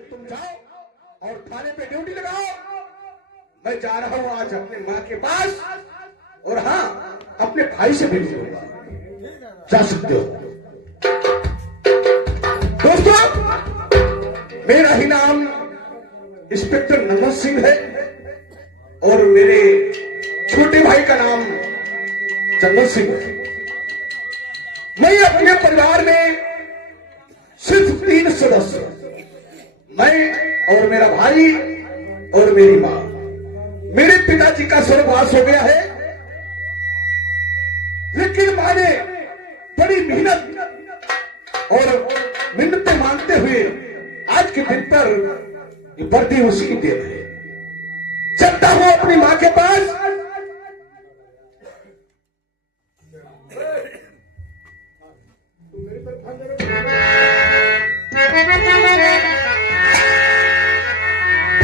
तुम जाओ और थाने पे ड्यूटी लगाओ। मैं जा रहा हूं आज अपने माँ के पास, और हाँ, अपने भाई से भी मिलूंगा। जा सकते हो। दोस्तों, मेरा ही नाम इंस्पेक्टर नमन सिंह है और मेरे छोटे भाई का नाम चंदन सिंह है। मैं अपने परिवार में सिर्फ 3 सदस्य, मैं और मेरा भाई और मेरी माँ। मेरे पिताजी का स्वर्गवास हो गया है, लेकिन माँ ने बड़ी मेहनत और मिन्नतें मांगते हुए आज के दिन पर ये वर्दी उसकी देन है। चलता हूं अपनी माँ के पास।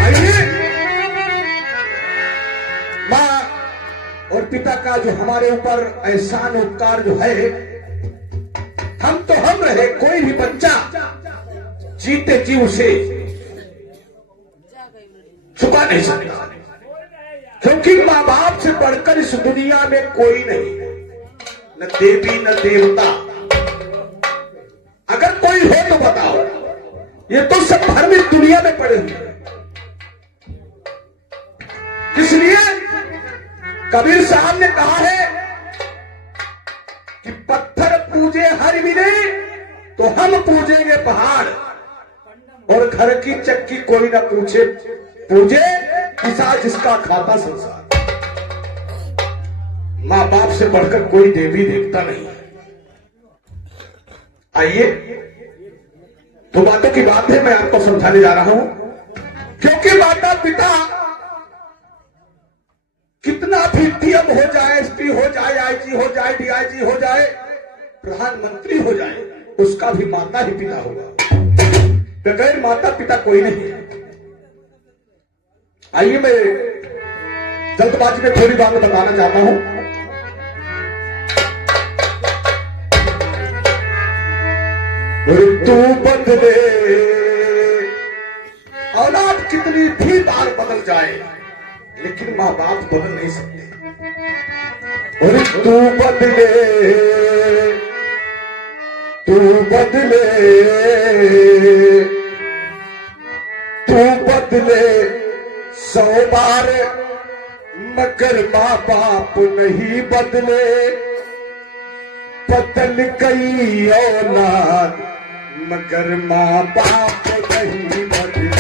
आइए, माँ और पिता का जो हमारे ऊपर एहसान उपकार जो है, हम रहे, कोई भी बच्चा जीते जी उसे छुपा नहीं सकता, क्योंकि माँ बाप से बढ़कर इस दुनिया में कोई नहीं, न देवी न देवता। अगर कोई हो तो बताओ, ये तो सब भ्रमित दुनिया में पड़े हुए हैं। इसलिए कबीर साहब ने कहा है कि पत्थर पूजे हर मिले तो हम पूजेंगे पहाड़, और घर की चक्की कोई ना पूछे पूजे किसा जिसका खाता संसार। मां बाप से बढ़कर कोई देवी देवता नहीं है। आइए, 2 बातों की बात है, मैं आपको समझाने जा रहा हूं। क्योंकि माता पिता कितना भी डीएम हो जाए, एसपी हो जाए, आईजी हो जाए, डीआईजी हो जाए, प्रधानमंत्री हो जाए, उसका भी माता ही पिता होगा। बगैर माता पिता कोई नहीं है। आइए, मैं जल्दबाजी में थोड़ी बात बताना चाहता हूं। ऋतु बदले, औलाद कितनी भी बार बदल जाए, लेकिन मां बाप बदल नहीं सकते। ऋतु बदले, तू बदले, तू बदले 100 बार, मगर माँ बाप नहीं बदले। बदल गई औलाद, मगर माँ बाप नहीं बदले।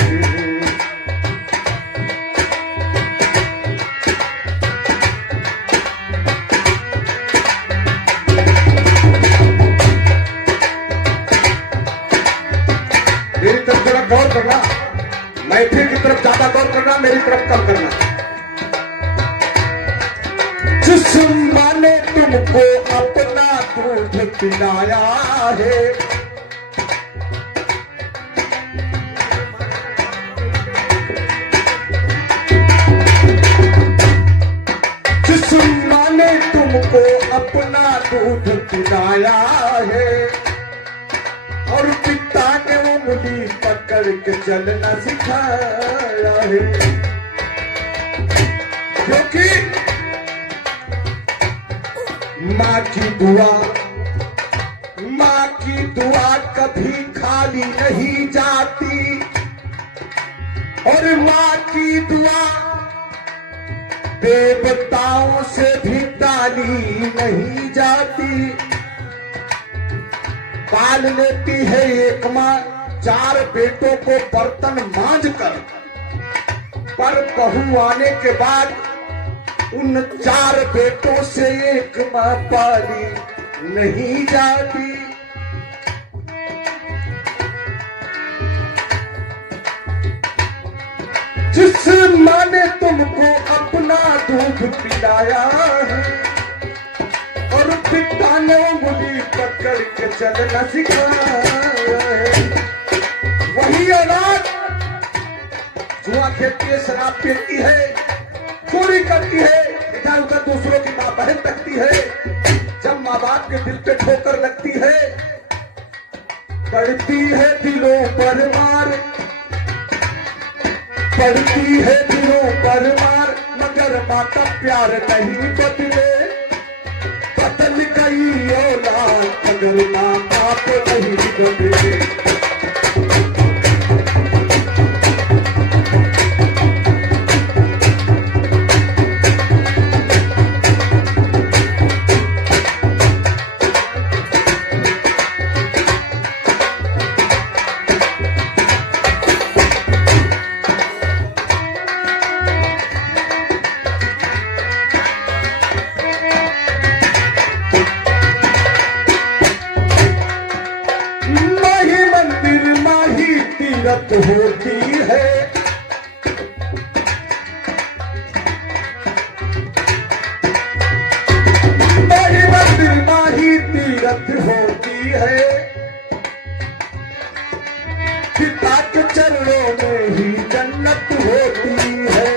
मेरी तरफ जरा गौर करना, मैथिली की तरफ ज्यादा गौर करना, मेरी तरफ कम करना। जिस माँ ने तुमको अपना दूध पिलाया है, जिस माँ ने तुमको अपना दूध पिलाया है, और पिता ने उंगली पकड़ के चलना सिखाया है। क्योंकि माँ की दुआ कभी खाली नहीं जाती, और माँ की दुआ देवताओं से भी टाली नहीं जाती। पाल लेती है एक माँ 4 बेटों को बर्तन मांझ कर, पर बहू आने के बाद उन 4 बेटों से एक माँ पाली नहीं जाती। जिस माँ ने तुमको अपना दूध पिलाया है, और पिता ने उंगली पकड़ के चलना सिखाया है, वही औलाद जुआ खेलती है, शराब पीती है, चोरी करती है, इधर उधर दूसरों की मां बहन तकती है। जब माँ बाप के दिल पे ठोकर लगती है, पड़ती है दिलों पर मार, पड़ती है दिलों पर मार मगर माँ का प्यार नहीं बदले। बदल गई औलाद मगर माँ बाप नहीं बदले। तीरथ होती है माही मंदिर माही तीरथ होती है। पिता के चरणों में ही जन्नत होती है।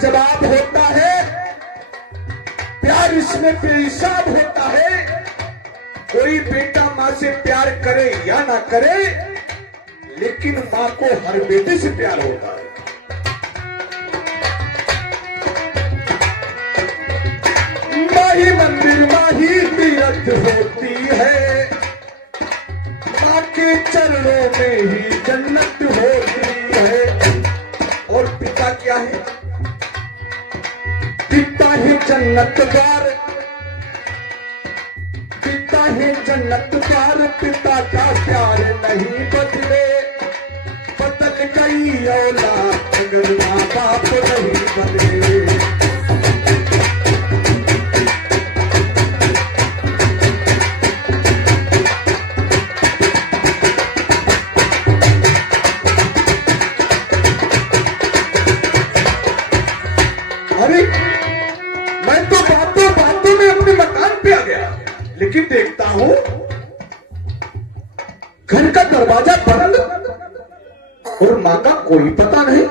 जवाब होता है, प्यार इसमें बेहिसाब होता है। कोई बेटा माँ से प्यार करे या ना करे, लेकिन माँ को हर बेटे से प्यार होता है। माही मंदिर माही तीरथ होती है। माँ के चरणों में ही जन्नत होती है। और पिता क्या है? पिता ही जन्नत द्वार, पिता ही जन्नत द्वार। पिता का प्यार नहीं बदले। बदल गई औलाद मगर माँ बाप नहीं बदले। अरे मैं तो बातों बातों में अपने मकान पे आ गया, लेकिन देखता हूं घर का दरवाजा बंद और माँ का कोई पता नहीं।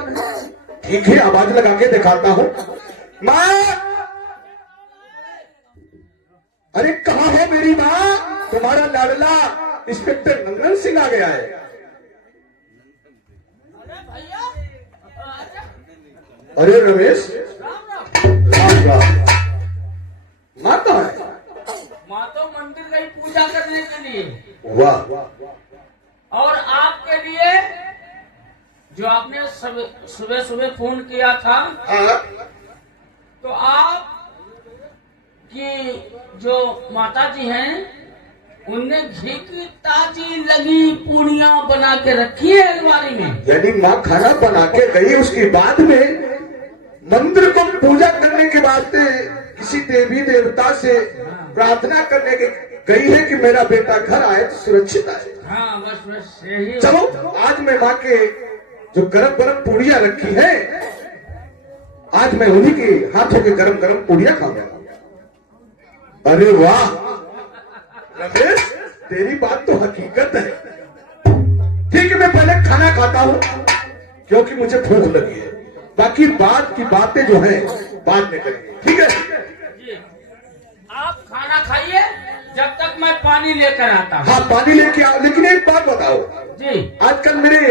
ठीक है, आवाज लगा के दिखाता हूं। माँ, अरे कहाँ हो मेरी माँ? तुम्हारा लाडला इंस्पेक्टर नंदन सिंह आ गया है। अरे रमेश, माँ कहाँ है? माँ तो मंदिर गई पूजा करने के लिए। वाह। और आपके लिए जो आपने सुबह सुबह फोन किया था, तो आप की जो माता जी हैं उनने घी की ताजी लगी पूड़ियाँ बना के रखी है अलमारी में। यानी माँ खाना बना के गई, उसके बाद में मंदिर को पूजा करने के बाद किसी देवी देवता से प्रार्थना करने के गई है कि मेरा बेटा घर आए तो सुरक्षित आए। हाँ, बस यही। चलो, आज मैं माँ के जो गरम गरम पूड़ियाँ रखी है, आज मैं उन्हीं के हाथों के गरम गरम पूड़ियाँ खाऊंगा। अरे वाह रमेश, तेरी बात तो हकीकत है। ठीक है, मैं पहले खाना खाता हूँ क्योंकि मुझे भूख लगी है। बाकी बात की बातें जो हैं बाद में करेंगे, ठीक है? जी, आप खाना खाइए जब तक मैं पानी लेकर आता हूँ। हाँ, पानी लेके आओ। लेकिन एक बात बताओ जी, आजकल मेरे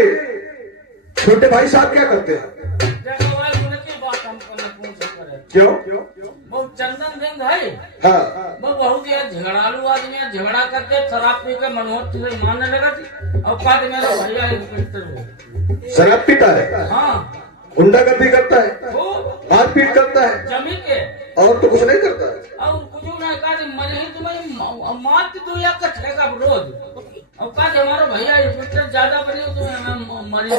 छोटे भाई साहब क्या करते हैं? देखो भाई, उनकी बात हमको न पूछ करे। क्यों? वो चंदन सिंह है, हाँ, वो बहुत ही झगड़ालू आदमी है। झगड़ा करके शराब पी के मनोहर से मारने लगा थी। और कहा मेरा भैया इंस्पेक्टर हो। शराब पीता है? हाँ, गुंडागर्दी करता है, वो मारपीट करता है, जमी के और तो कुछ नहीं करता है। और कुछ ना कहा मैंने ही तुम्हें मार दो या कटेगा रोज। और कहा हमारा भैया इंस्पेक्टर ज्यादा बने तुम्हें मारे।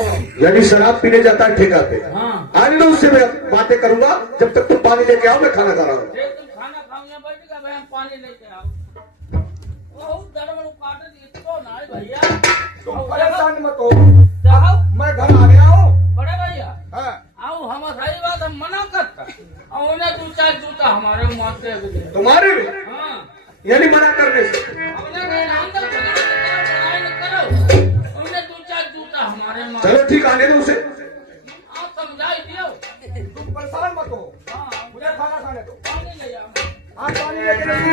यानी शराब पीने जाता है ठेका पे। हाँ, आज मैं उससे मैं बातें करूंगा, जब तक तुम पानी लेके आओ मैं खाना खा रहा हूँ। तुम खाना खाऊंगा बैठेगा भाई, हम पानी लेके आओ। बहुत दरबड़ काटे दी तो ना भैया, तुम परेशान मत हो, जाओ मैं घर आ गया हूँ। बड़े भैया हाँ, आओ, हम सही बात हम मना करता। और उन्हें दो चार जूता हमारे मारते हैं। तुम्हारे भी हाँ, यानी मना करने से हमने कहीं अंदर करो, उन्हें दो चार जूता हमारे मार। चलो ठीक, आने दो उसे। आप समझाई दियो। तुम परेशान मत हो, हाँ, मुझे खाना पानी ले आओ। हाँ पानी लेके नहीं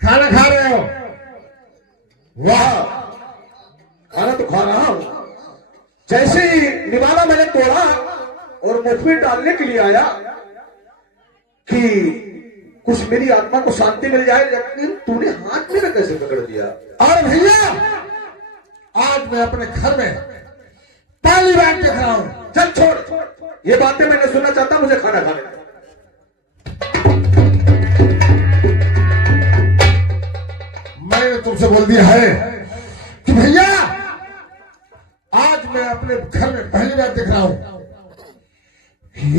खाना खा रहे हो? वाह, खाना तो खा रहा हूं। जैसे ही निवाला मैंने तोड़ा और मुख में डालने के लिए आया कि कुछ मेरी आत्मा को शांति मिल जाए, लेकिन तूने हाथ मेरा कैसे पकड़ दिया? और भैया आज मैं अपने घर में पहली बार देख रहा हूं। चल छोड़, ये बातें मैं नहीं सुनना चाहता, मुझे खाना खाने दे। मैंने तुमसे बोल दिया है कि भैया आज मैं अपने घर में पहली बार देख रहा हूं।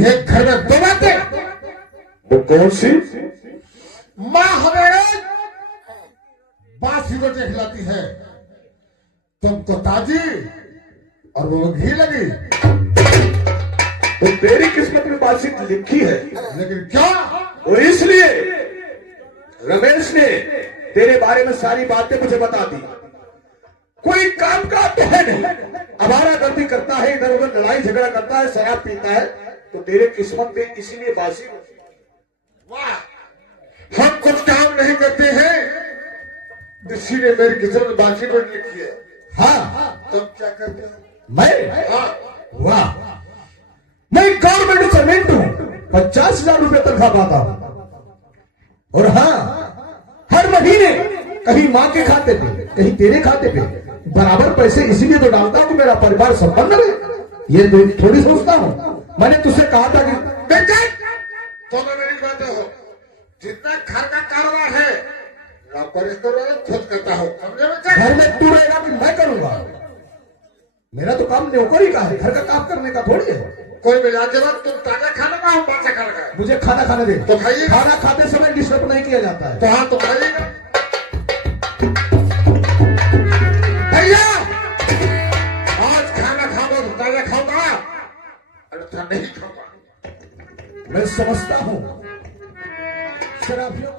एक घर में दो बातें। वो कौन सी? माँ हमें बासी रोटी खिलाती है, तुमको ताजी और वो घी लगी। तो तेरी किस्मत में बासी लिखी है, लेकिन क्या? वो इसलिए रमेश ने तेरे बारे में सारी बातें मुझे बता दी। कोई काम का तो है नहीं, आवारा गर्दी करता है, इधर उधर लड़ाई झगड़ा करता है, शराब पीता है, तो तेरे किस्मत में इसीलिए बासी। वाह, हम कुछ काम नहीं करते हैं, इसीलिए मेरी किस्मत में बासी रोटी लिखी है। हाँ, तुम क्या करते हो? मैं? हाँ, वाह, मैं गवर्नमेंट सर्वेंट हूं, 50,000 रुपये तनख्वाह पाता हूं। और हाँ, हर महीने कहीं माँ के खाते पे, कहीं तेरे खाते पे बराबर पैसे इसीलिए तो डालता हूं कि मेरा परिवार संपन्न रहे। ये तो थोड़ी सोचता हूं। मैंने तुझसे कहा था कि बेटा तुम मेरी बातें हो, जितना घर का कारोबार है नौकरी खुद करता हूँ, समझे बेटा? घर में तू रहेगा कि मैं करूंगा? मेरा तो काम नौकरी का है, घर का काम करने का थोड़ी है। कोई मिला के बाद तुम ताजा खाना का हम बात खाना का मुझे खाना खाने दे। तो खाइए। खाना खाते समय डिस्टर्ब नहीं किया जाता है। तो हाँ, तो खाइएगा भैया। आज खाना खाओ तो ताजा खाऊंगा, अन्यथा नहीं खाऊंगा। मैं समझता हूं शराबियों